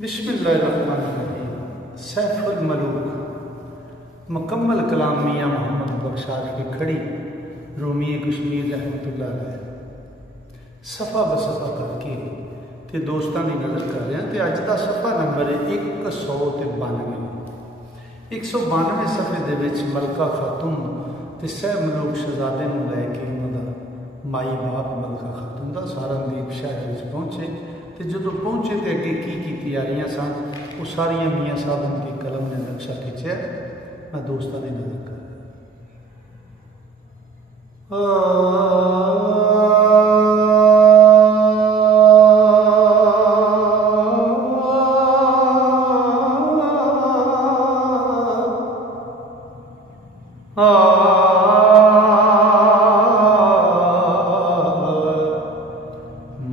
बिस्मिल्लाहिर्रहमानिर्रहीम। सैफुल मलूक मुकम्मल कलाम मियाँ मोहम्मद बख्शार की खड़ी रूमी कश्मीर रहमतुल्लाह अलैह सफ़ा बसफ़ा करके ते दोस्तां दी नज़र कर रहे हैं। तो अज का सफ़ा नंबर है 192। 192 सफ़े दे विच मलका खातून ते सह मलूक शहजादे नूं लैके उन्होंने माई बाप मलका खातून का सारनदीप शहर में पहुँचे। तो जो पहुँचे तो अगे की तैयारियां सन वो सारिया मियाँ साहब की कलम ने नक्शा खिंचा। मैं दोस्तों की नजर कर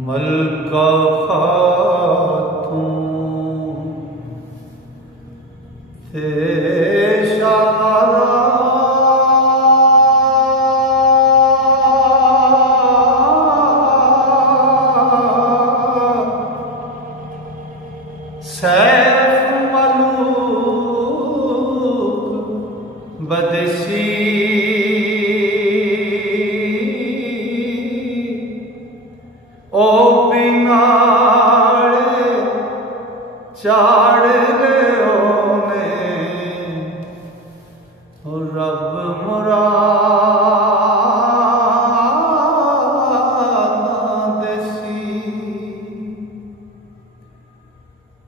मलका खातून से सैफ मलूक बदशी ओ बिनाड़े चाड़ ने रब मुराद देसी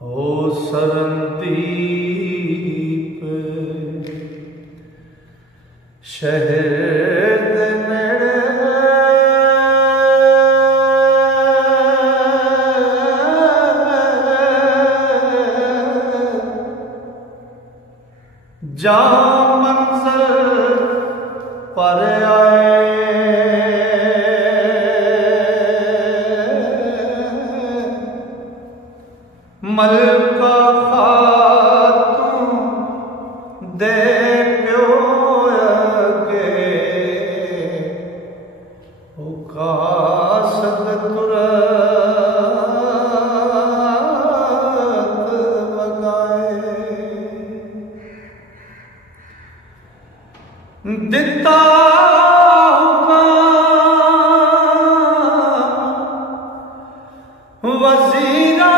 ओ सरनदीप शहर दे नेड़े जा मंज़िल पर आए मलका खातून दे प्यो अगे ओ कासद तुरत बगाए दिता हुक्म वज़ीरा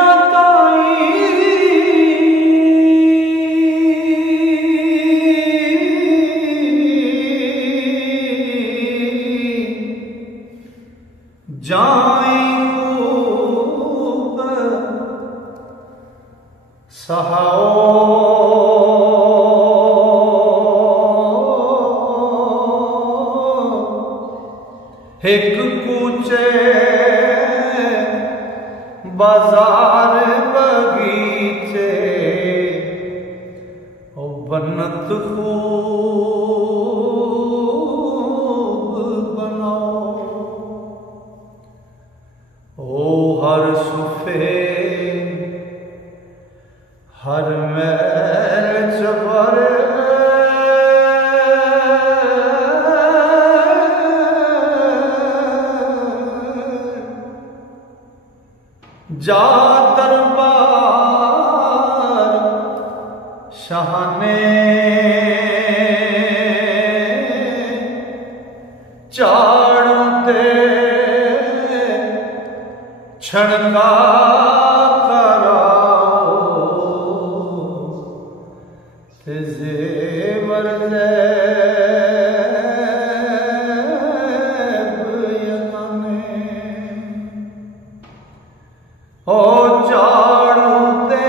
जाई खूब सहाओ एक कूचे बाजार बगीचे ओ बनत खूब बनाओ ओ हर सुफे हर मैल चबर जा दरबार शाहने चाड़ों ते छड़का कराओ ते जेवर ओ चाड़ू ते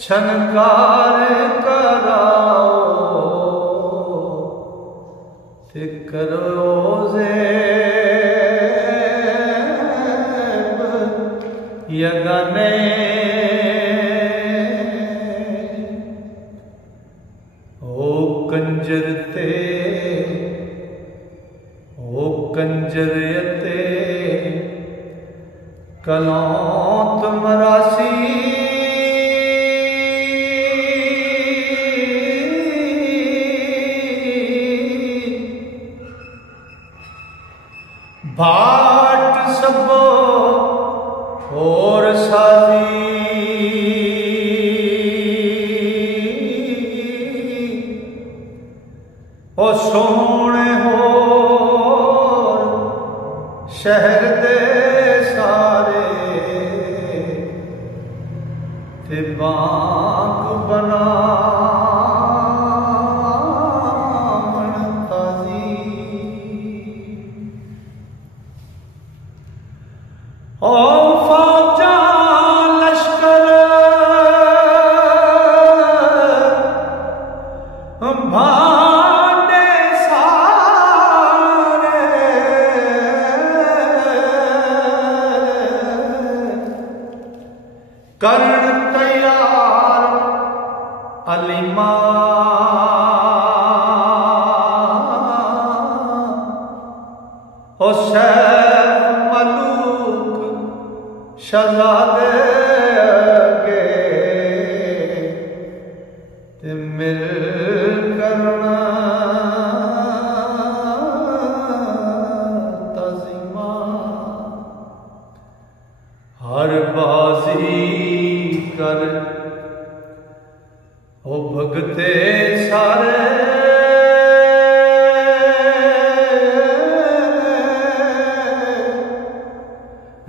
छनकार कराओ ते करो ज़ेब यगने ओ कंजर ते ओ कंजरयते कलौत मरासी भाट सबो और साजी ते बाग बनावन ताजी ओ फौजा लश्कर भांडे सारे करण तैयार अलीमा हुसैन मलूक शहजादे अगे ते मिल करना तज़ीमा हर बाजी कर ओ भगते सारे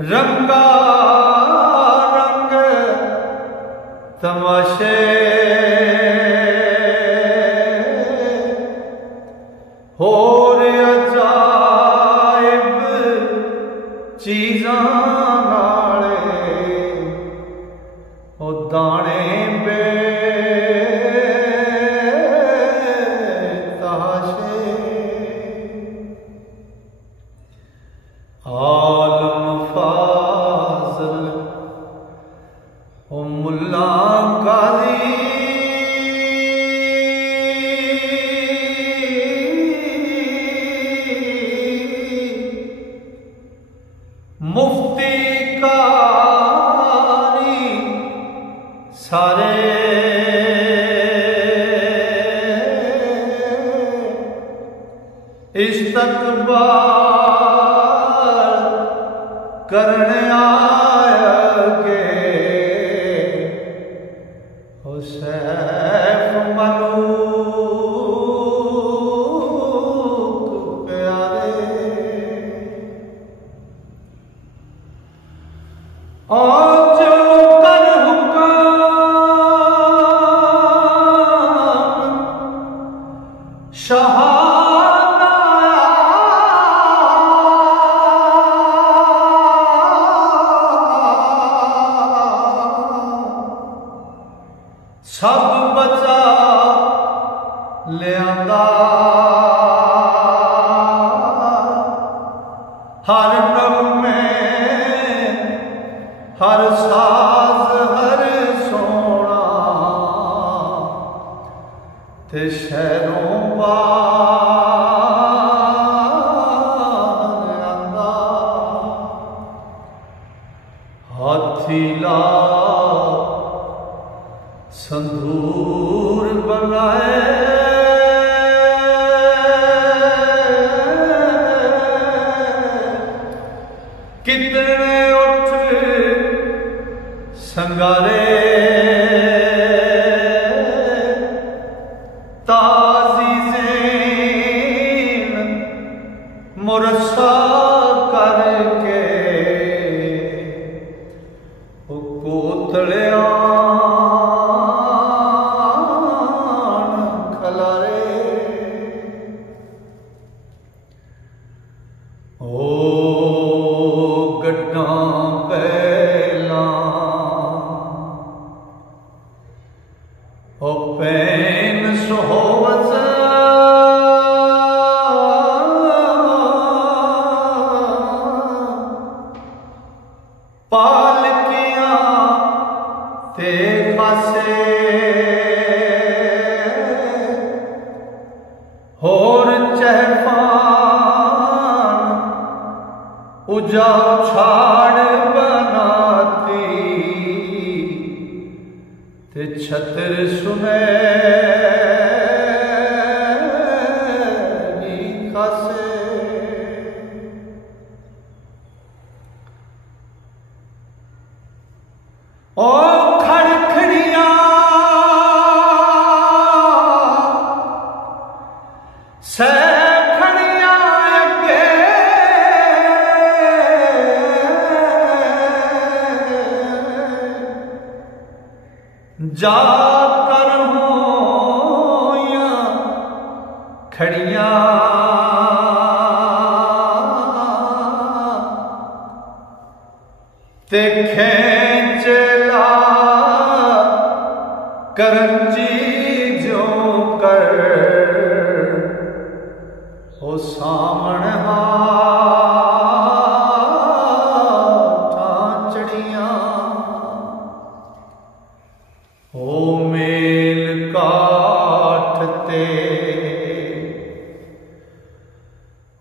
रंगा रंग तमाशे होर अजाइब चीज़ां नाले ओ दाने बे ताशे आलम फाज़ल ओ मुल्ला काज़ी मुफ्ती कारी सारे इस्तकबाल करने आया के हुसैन मलूक प्यारे और जो कर हुक्म शहाना सब बचा लियांदा हर नगमे हर साज हर सोना ते शहरों बाहर आंदा हाथी ला संदूर बनाए कितने उठ संगारे ताज़ीज़ें मुरस्सा करके वो कोतलियां ओ गड्डा पहला ओ पैन सोहवत पालकियां ते खासे होर चहफान उजा छाड़ बनाती ते छतर सुनहरी खासे ओ खड़खड़िया सैखड़िया अगे जाकर हो या खड़िया ते खेचला करंजी जो कर ओ सामण हाथा चढ़िया ओ मेल काठ ते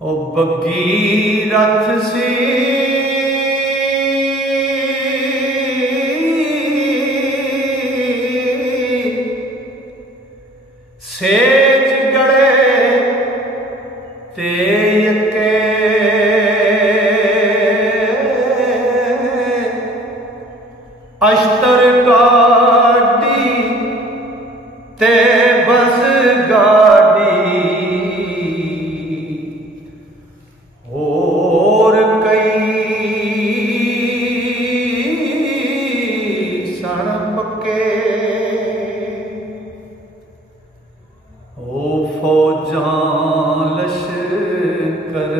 ओ बगी रथ सी सेज गड़े ते यके अश्तर गाड़ी ते बस गाड़ी और कई सण पक्के ओ फौजां लश्कर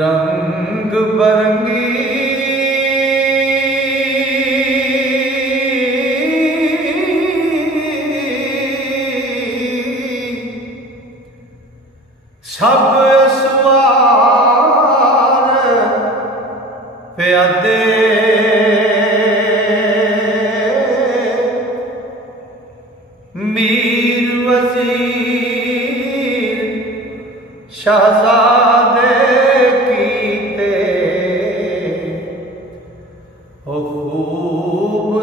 रंग बरंगी सब सवार प्यादे मीर वजीर शहजादे कीते ओ खूब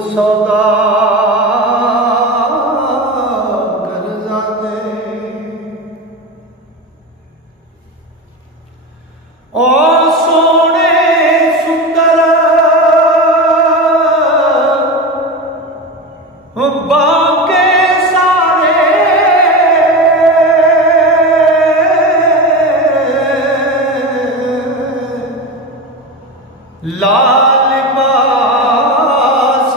सौदागरजादे ओ सोने सुंदर बाके लाल लिबास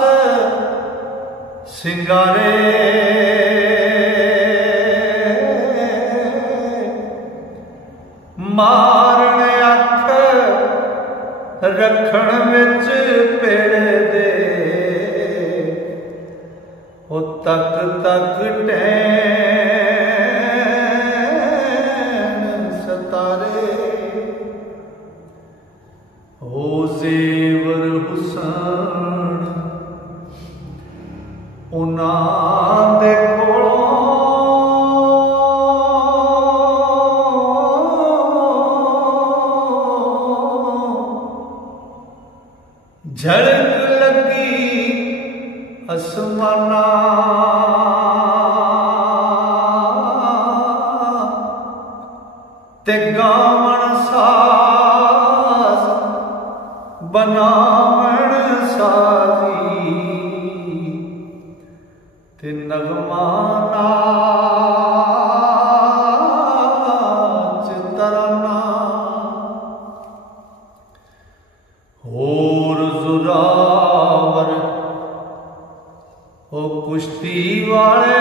सिंगारे मारन अख रखण विच पेड़ दे ओ तक तक टैन सतारे ओ जेवर हुसन उन्हां दे कोलों झड़क लगी आसमाना ते गावण साज बनावण साजी ते नगमा नाच तराना होर जुरावर ओ कुश्ती वाले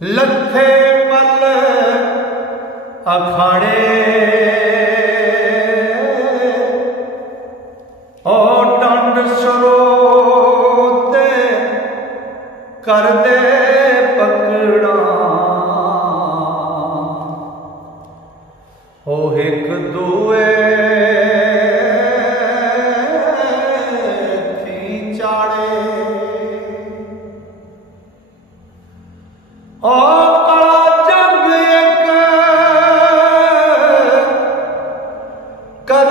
लथे पल अखाड़े ओ डंड सरोते कर दे पकड़ा ओ एक दुए थी चाड़े ओ काला जंग एक कर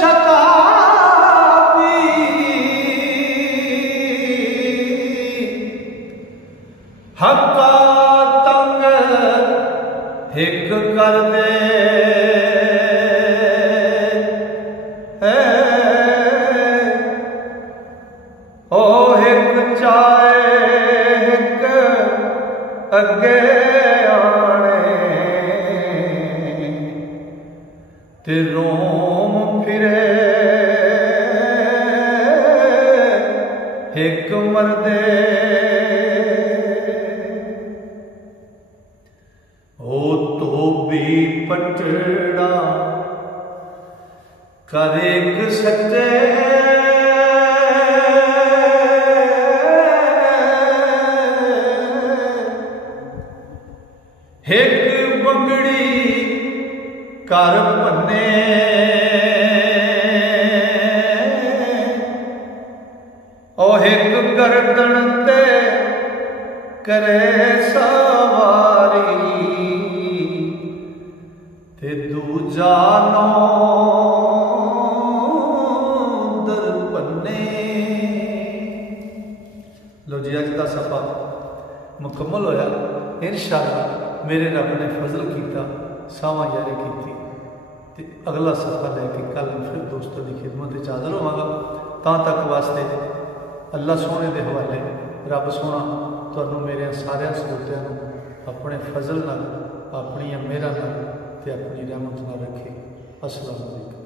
शताबी हक्का तंग हिक कर दे ओ हिक चाहे हिक अगे पटड़ा कर एक सच्चे एक बंगड़ी कर भन्ने ओ एक गर्दन ते करे सवारी ते दूजा नो दरपन्ने। लो जी अज का सफा मुकम्मल होया। इंशाअल्लाह मेरे रब ने फजल किया, सावा यारी की। अगला सफा लैके कल फिर दोस्तों की खिदमत हाजिर होवांगा। तक वास्ते अल्लाह सोने के हवाले, रब सोना तुहानू मेरे सारे स्रोतियां अपने फजल नाल, अपनी मेहरां नाल ते अपनी रहमत नाल रखे। अस्सलाम वालेकुम।